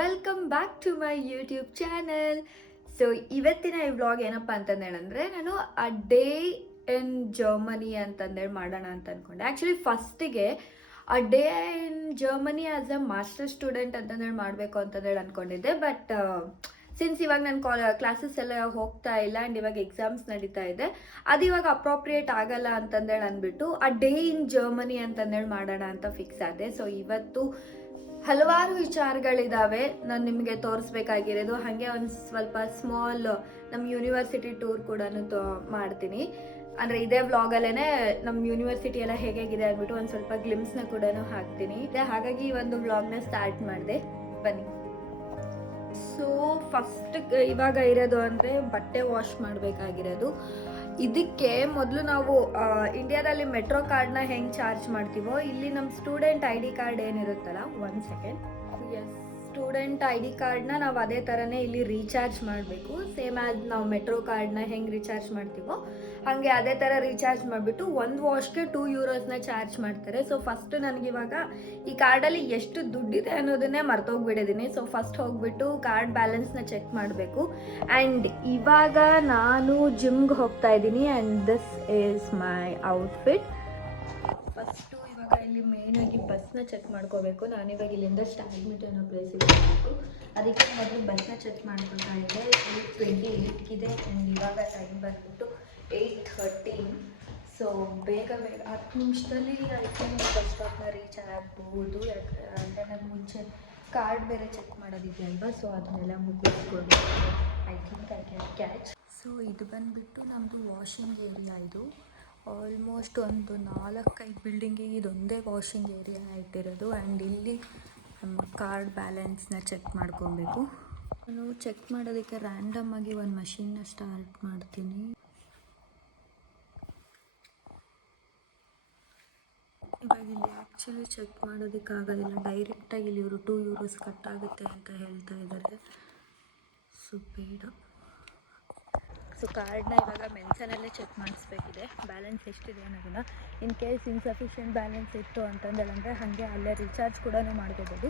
Welcome back to my YouTube channel. So ಇವತ್ತಿನ ಈ vlog ಏನಪ್ಪ ಅಂತಂದೇಳಂದರೆ ನಾನು ಅ ಡೇ ಇನ್ ಜರ್ಮನಿ ಅಂತಂದೇಳಿ ಮಾಡೋಣ ಅಂತ ಅಂದ್ಕೊಂಡೆ. ಆ್ಯಕ್ಚುಲಿ ಫಸ್ಟಿಗೆ a day in Germany as a master student ಅಂತಂದೇಳಿ ಮಾಡಬೇಕು ಅಂತಂದೇಳಿ ಅಂದ್ಕೊಂಡಿದ್ದೆ. ಬಟ್ ಸಿನ್ಸ್ ಇವಾಗ ನಾನು ಕ್ಲಾಸಸ್ ಎಲ್ಲ ಹೋಗ್ತಾ ಇಲ್ಲ ಆ್ಯಂಡ್ ಇವಾಗ ಎಕ್ಸಾಮ್ಸ್ ನಡೀತಾ ಇದೆ, ಅದು ಇವಾಗ ಅಪ್ರೋಪ್ರಿಯೇಟ್ ಆಗಲ್ಲ ಅಂತಂದೇಳಿ ಅಂದ್ಬಿಟ್ಟು ಅ ಡೇ ಇನ್ ಜರ್ಮನಿ ಅಂತಂದೇಳಿ ಮಾಡೋಣ ಅಂತ ಫಿಕ್ಸ್ ಆದೆ. ಸೊ ಇವತ್ತು ಹಲವಾರು ವಿಚಾರಗಳಿದ್ದಾವೆ ನಾನು ನಿಮಗೆ ತೋರಿಸ್ಬೇಕಾಗಿರೋದು. ಹಾಗೆ ಒಂದು ಸ್ವಲ್ಪ ಸ್ಮಾಲ್ ನಮ್ಮ ಯೂನಿವರ್ಸಿಟಿ ಟೂರ್ ಕೂಡ ಮಾಡ್ತೀನಿ. ಅಂದರೆ ಇದೇ ವ್ಲಾಗಲ್ಲೇ ನಮ್ಮ ಯೂನಿವರ್ಸಿಟಿ ಎಲ್ಲ ಹೇಗಿದೆ ಅಂದ್ಬಿಟ್ಟು ಒಂದು ಸ್ವಲ್ಪ ಗ್ಲಿಮ್ಸ್ನ ಕೂಡ ಹಾಕ್ತೀನಿ. ಹಾಗಾಗಿ ಈ ಒಂದು ವ್ಲಾಗ್ನ ಸ್ಟಾರ್ಟ್ ಮಾಡಿದೆ, ಬನ್ನಿ. ಸೊ ಫಸ್ಟ್ ಇವಾಗ ಇರೋದು ಅಂದರೆ ಬಟ್ಟೆ ವಾಶ್ ಮಾಡಬೇಕಾಗಿರೋದು. ಇದಕ್ಕೆ ಮೊದಲು ನಾವು ಇಂಡಿಯಾದಲ್ಲಿ ಮೆಟ್ರೋ ಕಾರ್ಡ್ನ ಹೆಂಗೆ ಚಾರ್ಜ್ ಮಾಡ್ತೀವೋ ಇಲ್ಲಿ ನಮ್ಮ ಸ್ಟೂಡೆಂಟ್ ಐ ಡಿ ಕಾರ್ಡ್ ಏನಿರುತ್ತಲ್ಲ, 1 second, yes, student I D ಕಾರ್ಡ್ನ ನಾವು ಅದೇ ಥರನೇ ಇಲ್ಲಿ ರೀಚಾರ್ಜ್ ಮಾಡಬೇಕು. ಸೇಮ್ ಆ್ಯಸ್ ನಾವು ಮೆಟ್ರೋ ಕಾರ್ಡ್ನ ಹೆಂಗೆ ರೀಚಾರ್ಜ್ ಮಾಡ್ತೀವೋ ಹಾಗೆ ಅದೇ ಥರ ರೀಚಾರ್ಜ್ ಮಾಡಿಬಿಟ್ಟು ಒಂದು ವಾಶ್ಗೆ 2 ಯೂರೋಸ್ನ ಚಾರ್ಜ್ ಮಾಡ್ತಾರೆ. ಸೊ ಫಸ್ಟ್ ನನಗಿವಾಗ ಈ ಕಾರ್ಡಲ್ಲಿ ಎಷ್ಟು ದುಡ್ಡಿದೆ ಅನ್ನೋದನ್ನೇ ಮರ್ತೋಗ್ಬಿಟ್ಟಿದ್ದೀನಿ. ಸೊ ಫಸ್ಟ್ ಹೋಗ್ಬಿಟ್ಟು ಕಾರ್ಡ್ ಬ್ಯಾಲೆನ್ಸ್ನ ಚೆಕ್ ಮಾಡಬೇಕು. ಆ್ಯಂಡ್ ಇವಾಗ ನಾನು ಜಿಮ್ಗೆ ಹೋಗ್ತಾ ಇದ್ದೀನಿ and this is my outfit. First ಇವಾಗ ಇಲ್ಲಿ ಮೇಯ್ನಾಗಿ ಬಸ್ನ ಚೆಕ್ ಮಾಡ್ಕೋಬೇಕು. ನಾನಿವಾಗ ಇಲ್ಲಿಂದ ಸ್ಟ್ಯಾಗ್ಮಿಟ್ ಅನ್ನೋ ಪ್ಲೇಸಿಗೆ ಹೋಗಬೇಕು. ಅದಕ್ಕೆ ಮೊದಲು ಬಸ್ನ ಚೆಕ್ ಮಾಡ್ಕೊಳ್ತಾ ಇದ್ದೆ. 8:28 ಆ್ಯಂಡ್ ಇವಾಗ ಟೈಮ್ ಬಂದ್ಬಿಟ್ಟು 8:13. ಸೊ ಬೇಗ 10 ನಿಮಿಷದಲ್ಲಿ ಐ ಥಿಂಕ್ ಬಸ್ ಸ್ಟಾಪ್ನ ರೀಚ್ ಆಗ್ಬೋದು. ಯಾಕಂದರೆ ನಾನು ಮುಂಚೆ ಕಾರ್ಡ್ ಬೇರೆ ಚೆಕ್ ಮಾಡೋದಿದೆಯಲ್ವಾ, ಸೊ ಅದನ್ನೆಲ್ಲ ಮುಗಿಸ್ಕೊಂಡು I think I can catch. So ಇದು ಬಂದುಬಿಟ್ಟು ನಮ್ಮದು ವಾಷಿಂಗ್ ಏರಿಯಾ. ಇದು ಆಲ್ಮೋಸ್ಟ್ ಒಂದು 4-5 ಬಿಲ್ಡಿಂಗಿಗೆ ಇದೊಂದೇ ವಾಷಿಂಗ್ ಏರಿಯಾ ಇಟ್ಟಿರೋದು. ಆ್ಯಂಡ್ ಇಲ್ಲಿ ನಮ್ಮ ಕಾರ್ಡ್ ಬ್ಯಾಲೆನ್ಸ್ನ ಚೆಕ್ ಮಾಡ್ಕೊಬೇಕು. ನಾನು ಚೆಕ್ ಮಾಡೋದಕ್ಕೆ ರ್ಯಾಂಡಮ್ ಆಗಿ ಒಂದು ಮಷಿನ್ನ ಸ್ಟಾರ್ಟ್ ಮಾಡ್ತೀನಿ. ಇವಾಗ ಇಲ್ಲಿ ಆ್ಯಕ್ಚುಲಿ ಚೆಕ್ ಮಾಡೋದಕ್ಕಾಗೋದಿಲ್ಲ, ಡೈರೆಕ್ಟಾಗಿ ಇಲ್ಲಿ ಇವರು 2 ಯೂರೋಸ್ ಕಟ್ ಆಗುತ್ತೆ ಅಂತ ಹೇಳ್ತಾ ಇದ್ದಾರೆ. ಸೊ ಬೇಡ. ಸೊ ಕಾರ್ಡ್ನ ಇವಾಗ ಮೆನ್ಸನಲ್ಲೇ ಚೆಕ್ ಮಾಡಿಸ್ಬೇಕಿದೆ, ಬ್ಯಾಲೆನ್ಸ್ ಎಷ್ಟಿದೆ ಅನ್ನೋದನ್ನು. ಇನ್ ಕೇಸ್ ಇನ್ಸಫಿಷಿಯೆಂಟ್ ಬ್ಯಾಲೆನ್ಸ್ ಇತ್ತು ಅಂತಂದೇಳಂದರೆ ಹಾಗೆ ಅಲ್ಲೇ ರೀಚಾರ್ಜ್ ಕೂಡ ಮಾಡ್ಕೋಬೋದು.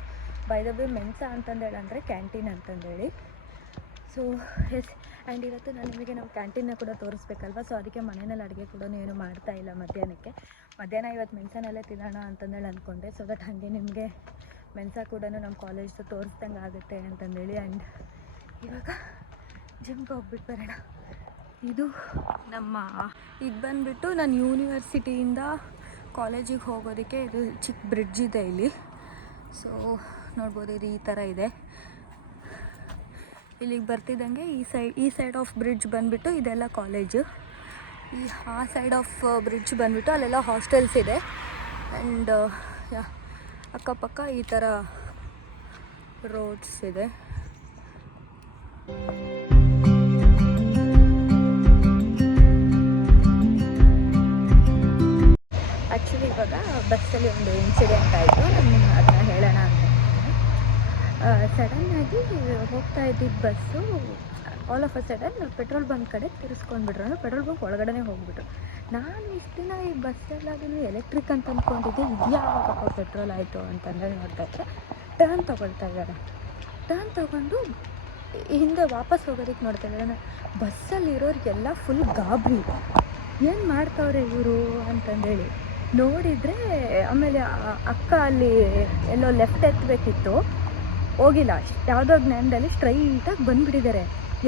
ಬೈ ದ ವೇ ಮೆನ್ಸ ಅಂತಂದೇಳಂದರೆ ಕ್ಯಾಂಟೀನ್ ಅಂತಂದೇಳಿ. ಸೊ ಎಸ್, ಆ್ಯಂಡ್ ಇವತ್ತು ನಾನು ನಿಮಗೆ ನಮ್ಮ ಕ್ಯಾಂಟೀನ್ನ ಕೂಡ ತೋರಿಸ್ಬೇಕಲ್ವ. ಸೊ ಅದಕ್ಕೆ ಮನೆಯಲ್ಲಿ ಅಡುಗೆ ಕೂಡ ಏನು ಮಾಡ್ತಾ ಇಲ್ಲ ಮಧ್ಯಾಹ್ನಕ್ಕೆ. ಮಧ್ಯಾಹ್ನ ಇವತ್ತು ಮೆನ್ಸನಲ್ಲೇ ತಿನ್ನೋಣ ಅಂತಂದೇಳಿ ಅಂದ್ಕೊಂಡೆ. ಸೊ ದಟ್ ಹಾಗೆ ನಿಮಗೆ ಮೆನ್ಸ ಕೂಡ ನಮ್ಮ ಕಾಲೇಜ್ದು ತೋರಿಸ್ದಂಗೆ ಆಗುತ್ತೆ ಅಂತಂದೇಳಿ. ಆ್ಯಂಡ್ ಇವಾಗ ಜಿಮ್ಗೆ ಹೋಗ್ಬಿಟ್ಟು ಬರೋಣ. ಇದು ನಮ್ಮ ಇದು ಬಂದುಬಿಟ್ಟು ನಾನು ಯೂನಿವರ್ಸಿಟಿಯಿಂದ ಕಾಲೇಜಿಗೆ ಹೋಗೋದಕ್ಕೆ ಇದು ಚಿಕ್ಕ ಬ್ರಿಡ್ಜ್ ಇದೆ ಇಲ್ಲಿ. ಸೊ ನೋಡ್ಬೋದು, ಇದು ಈ ಥರ ಇದೆ. ಇಲ್ಲಿಗೆ ಬರ್ತಿದ್ದಂಗೆ ಈ ಸೈಡ್ ಆಫ್ ಬ್ರಿಡ್ಜ್ ಬಂದುಬಿಟ್ಟು ಇದೆಲ್ಲ ಕಾಲೇಜು. ಆ ಸೈಡ್ ಆಫ್ ಬ್ರಿಡ್ಜ್ ಬಂದುಬಿಟ್ಟು ಅಲ್ಲೆಲ್ಲ ಹಾಸ್ಟೆಲ್ಸ್ ಇದೆ. ಆ್ಯಂಡ್ ಅಕ್ಕಪಕ್ಕ ಈ ಥರ ರೋಡ್ಸ್ ಇದೆ. ಆ್ಯಕ್ಚುಲಿ ಇವಾಗ ಬಸ್ಸಲ್ಲಿ ಒಂದು ಇನ್ಸಿಡೆಂಟ್ ಆಯಿತು, ನಾನು ಅದನ್ನ ಹೇಳೋಣ ಅಂತ. ಸಡನ್ನಾಗಿ ಹೋಗ್ತಾ ಇದ್ದಿದ್ದು bus all of a sudden petrol bunk ಕಡೆ ತಿರ್ಸ್ಕೊಂಡ್ಬಿಟ್ರು. ಪೆಟ್ರೋಲ್ ಬಂಕ್ ಒಳಗಡೆ ಹೋಗ್ಬಿಟ್ರು. ನಾನು ಇಷ್ಟು ದಿನ ಈ ಬಸ್ಸೆಲ್ಲಾದ್ರೂ ಎಲೆಕ್ಟ್ರಿಕ್ ಅಂತ ಅಂದ್ಕೊಂಡಿದ್ದೆ, ಇದ್ಯಾವಾಗಪ್ಪ ಪೆಟ್ರೋಲ್ ಆಯಿತು ಅಂತಂದರೆ ನೋಡ್ತಾ ಇದ್ದರೆ ಟರ್ನ್ ತೊಗೊಳ್ತಾ ಇದ್ದಾರೆ. ಟರ್ನ್ ತೊಗೊಂಡು ಹಿಂದೆ ವಾಪಸ್ ಹೋಗೋದಕ್ಕೆ ನೋಡ್ತಾ ಇದ್ದಾರೆ. ಬಸ್ಸಲ್ಲಿರೋರಿಗೆಲ್ಲ ಫುಲ್ ಗಾಬರಿ, ಏನು ಮಾಡ್ತಾವ್ರೆ ಇವರು ಅಂತಂದೇಳಿ ನೋಡಿದರೆ. ಆಮೇಲೆ ಅಕ್ಕ ಅಲ್ಲಿ ಎಲ್ಲೋ ಲೆಫ್ಟ್ ಎತ್ತಬೇಕಿತ್ತು, ಹೋಗಿಲ್ಲ, ಯಾವುದೋ ಜ್ಞಾನದಲ್ಲಿ ಸ್ಟ್ರೈಟಾಗಿ ಬಂದುಬಿಟ್ಟಿದ್ದಾರೆ.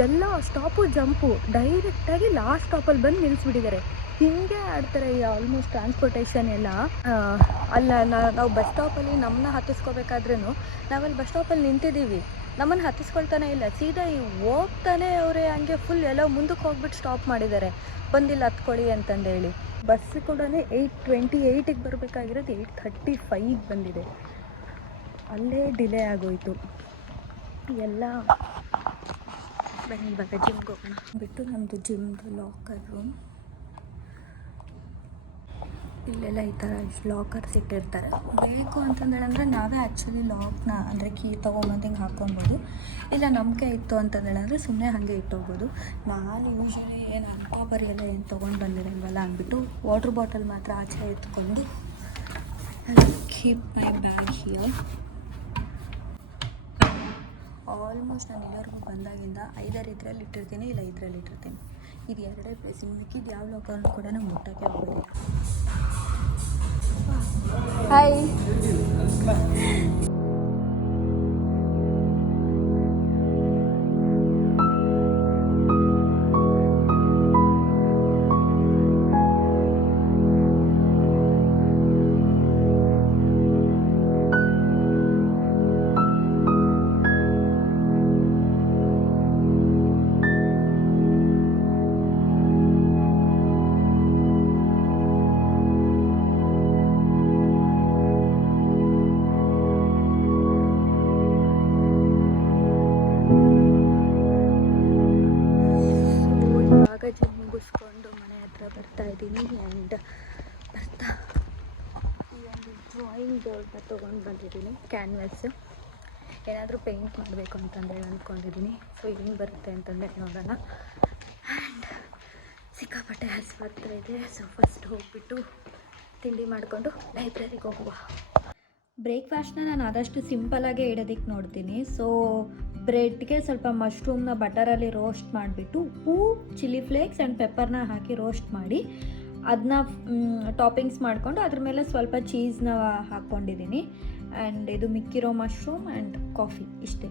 ಎಲ್ಲ ಸ್ಟಾಪು ಜಂಪು ಡೈರೆಕ್ಟಾಗಿ ಲಾಸ್ಟ್ ಸ್ಟಾಪಲ್ಲಿ ಬಂದು ನಿಲ್ಲಿಸ್ಬಿಟ್ಟಿದ್ದಾರೆ. ಹೀಗೆ ಆಡ್ತಾರೆ ಈ ಆಲ್ಮೋಸ್ಟ್ ಟ್ರಾನ್ಸ್ಪೋರ್ಟೇಷನ್ ಎಲ್ಲ. ಅಲ್ಲ ನಾವು ಬಸ್ ಸ್ಟಾಪಲ್ಲಿ ನಮ್ಮನ್ನ ಹತ್ತಿಸ್ಕೋಬೇಕಾದ್ರೂ ನಾವಲ್ಲಿ ಬಸ್ ಸ್ಟಾಪಲ್ಲಿ ನಿಂತಿದ್ದೀವಿ, ನಮ್ಮನ್ನು ಹತ್ತಿಸ್ಕೊಳ್ತಾನೆ ಇಲ್ಲ. ಸೀದಾ ಹೋಗ್ತಾನೆ ಅವರೇ ಹಂಗೆ ಫುಲ್ ಎಲ್ಲ ಮುಂದಕ್ಕೆ ಹೋಗ್ಬಿಟ್ಟು ಸ್ಟಾಪ್ ಮಾಡಿದ್ದಾರೆ, ಬಂದಿಲ್ಲ ಹತ್ಕೊಳ್ಳಿ ಅಂತಂದೇಳಿ. ಬಸ್ ಕೂಡ 8:28ಗೆ ಬರಬೇಕಾಗಿರೋದು 8:35 ಬಂದಿದೆ. ಅಲ್ಲೇ ಡಿಲೇ ಆಗೋಯಿತು ಎಲ್ಲ. ಬನ್ನಿ ಇವಾಗ ಜಿಮ್ಗೆ ಹೋಗೋಣ. ಬಿಟ್ಟು ನಮ್ಮದು ಜಿಮ್ದು ಲಾಕರ್ ರೂಮ್. ಇಲ್ಲೆಲ್ಲ ಈ ಥರ ಲಾಕರ್ಸ್ ಇಟ್ಟಿರ್ತಾರೆ. ಬೇಕು ಅಂತಂದೇಳಂದರೆ ನಾವೇ ಆ್ಯಕ್ಚುಲಿ ಲಾಕ್ನ ಅಂದರೆ ಕೀ ತೊಗೊಂಬಂದು ಹಿಂಗೆ ಹಾಕ್ಕೊಬೋದು. ಇಲ್ಲ ನಂಬಿಕೆ ಇತ್ತು ಅಂತಂದೇಳಂದರೆ ಸುಮ್ಮನೆ ಹಾಗೆ ಇಟ್ಟೋಗ್ಬೋದು. ನಾನು ಯೂಶ್ವಲಿ ಏನು ಅಲ್ಪ ಬರಿ ಎಲ್ಲ ಏನು ತೊಗೊಂಡು ಬಂದಿರಲ್ವಲ್ಲ ಅಂದ್ಬಿಟ್ಟು ವಾಟ್ರ್ ಬಾಟಲ್ ಮಾತ್ರ ಆಚೆ ಎತ್ಕೊಂಡು keep my bag here. Almost ನಾನು ಇಲ್ಲಿವರೆಗೂ ಬಂದಾಗಿಂದ 5 ಇದರಲ್ಲಿ ಇಟ್ಟಿರ್ತೀನಿ, ಇಲ್ಲ ಇದರಲ್ಲಿ ಇಟ್ಟಿರ್ತೀನಿ. ಇದು 2 ಪ್ಲೇಸ್. ಇನ್ನು ಮಿಕ್ಕಿದ್ದು ಯಾವ ಲೋಕಲ್ ಕೂಡ ನಾವು ಮುಟ್ಟಕ್ಕೆ ಹೋಗೋದಿಲ್ಲ. ಹಾಯ್. ಜಿಮ್ ಮುಗಿಸ್ಕೊಂಡು ಮನೆ ಹತ್ರ ಬರ್ತಾ ಇದ್ದೀನಿ. ಆ್ಯಂಡ್ ಬರ್ತಾ ಈ ಒಂದು ಡ್ರಾಯಿಂಗ್ ಬೋರ್ಡ್ನ ತೊಗೊಂಡು ಬಂದಿದ್ದೀನಿ. ಕ್ಯಾನ್ವಾಸು ಏನಾದರೂ ಪೇಂಟ್ ಮಾಡಬೇಕು ಅಂತಂದೇಳಿ ಅಂದ್ಕೊಂಡಿದ್ದೀನಿ. ಸೊ ಹೆಂಗೆ ಬರುತ್ತೆ ಅಂತಂದೇಳಿ ನೋಡೋಣ. ಆ್ಯಂಡ್ ಸಿಕ್ಕಾಪಟ್ಟೆ ಹಸಿವಾಗ್ತಾ ಇದೆ. ಸೊ ಫಸ್ಟ್ ಹೋಗಿಬಿಟ್ಟು ತಿಂಡಿ ಮಾಡಿಕೊಂಡು ಲೈಬ್ರರಿಗೆ ಹೋಗುವ. ಬ್ರೇಕ್ಫಾಸ್ಟ್ನ ನಾನು ಆದಷ್ಟು ಸಿಂಪಲಾಗೇ ಇಡೋದಕ್ಕೆ ನೋಡ್ತೀನಿ. ಸೊ ಬ್ರೆಡ್ಗೆ ಸ್ವಲ್ಪ ಮಶ್ರೂಮ್ನ ಬಟರಲ್ಲಿ ರೋಸ್ಟ್ ಮಾಡಿಬಿಟ್ಟು ಉಪ್ಪು, ಚಿಲ್ಲಿ ಫ್ಲೇಕ್ಸ್ ಆ್ಯಂಡ್ ಪೆಪ್ಪರ್ನ ಹಾಕಿ ರೋಸ್ಟ್ ಮಾಡಿ ಅದನ್ನ ಟಾಪಿಂಗ್ಸ್ ಮಾಡಿಕೊಂಡು ಅದ್ರ ಮೇಲೆ ಸ್ವಲ್ಪ ಚೀಸ್ನ ಹಾಕ್ಕೊಂಡಿದ್ದೀನಿ. ಆ್ಯಂಡ್ ಇದು ಮಿಕ್ಕಿರೋ ಮಶ್ರೂಮ್ ಆ್ಯಂಡ್ ಕಾಫಿ ಇಷ್ಟೇ.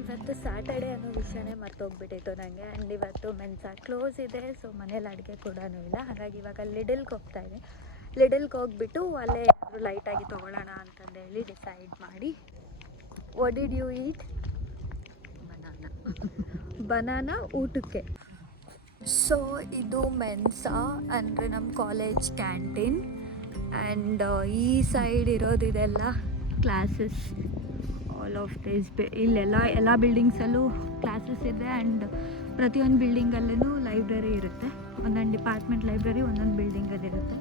ಇವತ್ತು ಸ್ಯಾಟರ್ಡೇ ಅನ್ನೋ ವಿಷಯನೇ ಮರ್ತೋಗ್ಬಿಟ್ಟಿತ್ತು ನನಗೆ. ಆ್ಯಂಡ್ ಇವತ್ತು ಮೆನ್ಸಾ ಕ್ಲೋಸ್ ಇದೆ. ಸೊ ಮನೇಲಿ ಅಡುಗೆ ಕೂಡ ಇಲ್ಲ. ಹಾಗಾಗಿ ಇವಾಗ ಲಿಡಲ್ಗೆ ಹೋಗ್ತಾ ಇದೆ. ಲಿಡಲ್ಗೆ ಹೋಗ್ಬಿಟ್ಟು ಅಲ್ಲೇ ಏನಾದರೂ ಲೈಟಾಗಿ ತೊಗೊಳ್ಳೋಣ ಅಂತಂದೇಳಿ ಡಿಸೈಡ್ ಮಾಡಿ. What did you eat? Banana ಊಟಕ್ಕೆ. ಸೊ ಇದು ಮೆನ್ಸಾ ಅಂದರೆ ನಮ್ಮ ಕಾಲೇಜ್ ಕ್ಯಾಂಟೀನ್. ಆ್ಯಂಡ್ ಈ ಸೈಡ್ ಇರೋದಿದೆಲ್ಲ ಕ್ಲಾಸಸ್. ಆಲ್ ಆಫ್ ದಿಸ್ ಎಲ್ಲ ಬಿಲ್ಡಿಂಗ್ಸಲ್ಲೂ ಕ್ಲಾಸಸ್ ಇದೆ. ಆ್ಯಂಡ್ ಪ್ರತಿಯೊಂದು ಬಿಲ್ಡಿಂಗಲ್ಲೂ ಲೈಬ್ರರಿ ಇರುತ್ತೆ. ಒಂದೊಂದು ಡಿಪಾರ್ಟ್ಮೆಂಟ್ ಲೈಬ್ರರಿ ಒಂದೊಂದು ಬಿಲ್ಡಿಂಗಲ್ಲಿ ಇರುತ್ತೆ.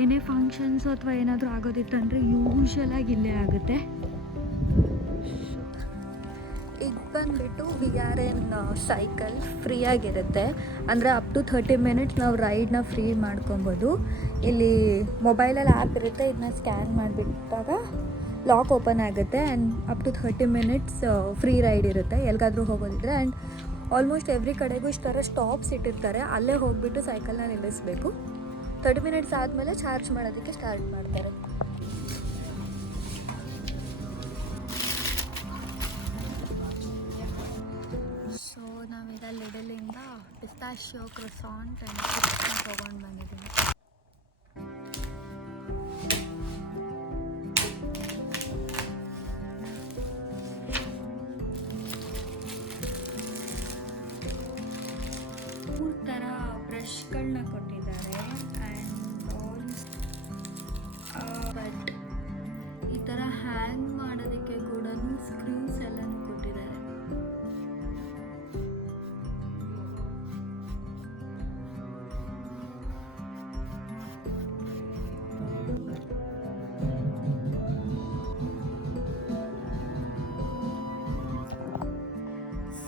ಏನೇ ಫಂಕ್ಷನ್ಸು ಅಥವಾ ಏನಾದರೂ ಆಗೋದಿತ್ತಂದರೆ ಯೂಶ್ವಲಾಗಿ ಇಲ್ಲೇ ಆಗುತ್ತೆ. ಇದು ಬಂದುಬಿಟ್ಟು VRN ಸೈಕಲ್ ಫ್ರೀಯಾಗಿರುತ್ತೆ. ಅಂದರೆ ಅಪ್ ಟು 30 ಮಿನಿಟ್ಸ್ ನಾವು ರೈಡ್ನ ಫ್ರೀ ಮಾಡ್ಕೊಬೋದು. ಇಲ್ಲಿ ಮೊಬೈಲಲ್ಲಿ ಆ್ಯಪ್ ಇರುತ್ತೆ. ಇದನ್ನ ಸ್ಕ್ಯಾನ್ ಮಾಡಿಬಿಟ್ಟಾಗ ಲಾಕ್ ಓಪನ್ ಆಗುತ್ತೆ. And up to 30 minutes free ride ಇರುತ್ತೆ ಎಲ್ಲಿಗಾದರೂ ಹೋಗೋದಿದ್ರೆ. ಆ್ಯಂಡ್ ಆಲ್ಮೋಸ್ಟ್ ಎವ್ರಿ ಕಡೆಗೂ ಇಷ್ಟು ಥರ ಸ್ಟಾಪ್ಸ್ ಇಟ್ಟಿರ್ತಾರೆ. ಅಲ್ಲೇ ಹೋಗಿಬಿಟ್ಟು ಸೈಕಲ್ನ ನಿಲ್ಲಿಸಬೇಕು. 30 ಮಿನಿಟ್ಸ್ ಆದಮೇಲೆ ಚಾರ್ಜ್ ಮಾಡೋದಕ್ಕೆ ಸ್ಟಾರ್ಟ್ ಮಾಡ್ತಾರೆ. ಸೊ ನಾವೀಗ ಲಿಡಲಿಂದ ಪಿಸ್ತಾಶಿಯೋ ಕ್ರೊಸಾಂಟ್ ಆ್ಯಂಡ್ ಚಿಪ್ಸ್ನ ತೊಗೊಂಡು ಬಂದಿದ್ದೀನಿ. ಥರ ಬ್ರಷ್ಗಳನ್ನ ಕೊಟ್ಟಿದ್ದಾರೆ. ಆ್ಯಂಡ್ ಬಟ್ ಈ ಥರ ಹ್ಯಾಂಗ್ ಮಾಡೋದಕ್ಕೆ ಕೂಡ ಸ್ಕ್ರೀನ್ಸ್ ಎಲ್ಲನೂ ಕೊಟ್ಟಿದ್ದಾರೆ.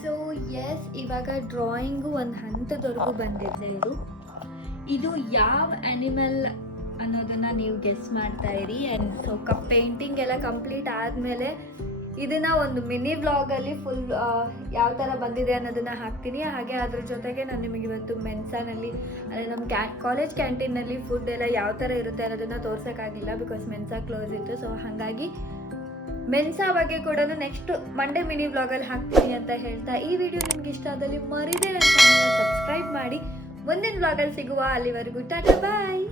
ಸೊ ಎಸ್, ಇವಾಗ ಡ್ರಾಯಿಂಗು ಒಂದು ಹಂತದವರೆಗೂ ಬಂದಿದೆ. ಇದು ಯಾವ ಆ್ಯನಿಮಲ್ ಅನ್ನೋದನ್ನು ನೀವು ಗೆಸ್ ಮಾಡ್ತಾ ಇರಿ. ಆ್ಯಂಡ್ ಸೊ ಪೇಂಟಿಂಗ್ ಎಲ್ಲ ಕಂಪ್ಲೀಟ್ ಆದಮೇಲೆ ಇದನ್ನು ಒಂದು ಮಿನಿ ವ್ಲಾಗಲ್ಲಿ ಫುಲ್ ಯಾವ ಥರ ಬಂದಿದೆ ಅನ್ನೋದನ್ನು ಹಾಕ್ತೀನಿ. ಹಾಗೆ ಅದ್ರ ಜೊತೆಗೆ ನಾನು ನಿಮಗೆ ಇವತ್ತು ಮೆನ್ಸಾನಲ್ಲಿ ಅಂದರೆ ನಮ್ಮ ಕಾಲೇಜ್ ಕ್ಯಾಂಟೀನಲ್ಲಿ ಫುಡ್ ಎಲ್ಲ ಯಾವ ಥರ ಇರುತ್ತೆ ಅನ್ನೋದನ್ನು ತೋರ್ಸೋಕ್ಕಾಗಿಲ್ಲ, ಬಿಕಾಸ್ ಮೆನ್ಸಾ ಕ್ಲೋಸ್ ಇತ್ತು. ಸೊ ಹಾಗಾಗಿ ಮೆನ್ಸಾ ಬಗ್ಗೆ ಕೂಡ ನೆಕ್ಸ್ಟ್ ಮಂಡೇ ಮಿನಿ ವ್ಲಾಗಲ್ಲಿ ಹಾಕ್ತೀನಿ ಅಂತ ಹೇಳ್ತಾ, ಈ ವಿಡಿಯೋ ನಿಮ್ಗೆ ಇಷ್ಟ ಆದಲ್ಲಿ ಮರಿದೇ ನನ್ನ ಚಾನಲ್ನ ಸಬ್ಸ್ಕ್ರೈಬ್ ಮಾಡಿ. ಮುಂದಿನ ವ್ಲಾಗಲ್ಲಿ ಸಿಗುವ. ಅಲ್ಲಿವರೆಗೂ ಟಾಟಾ ಬಾಯ್.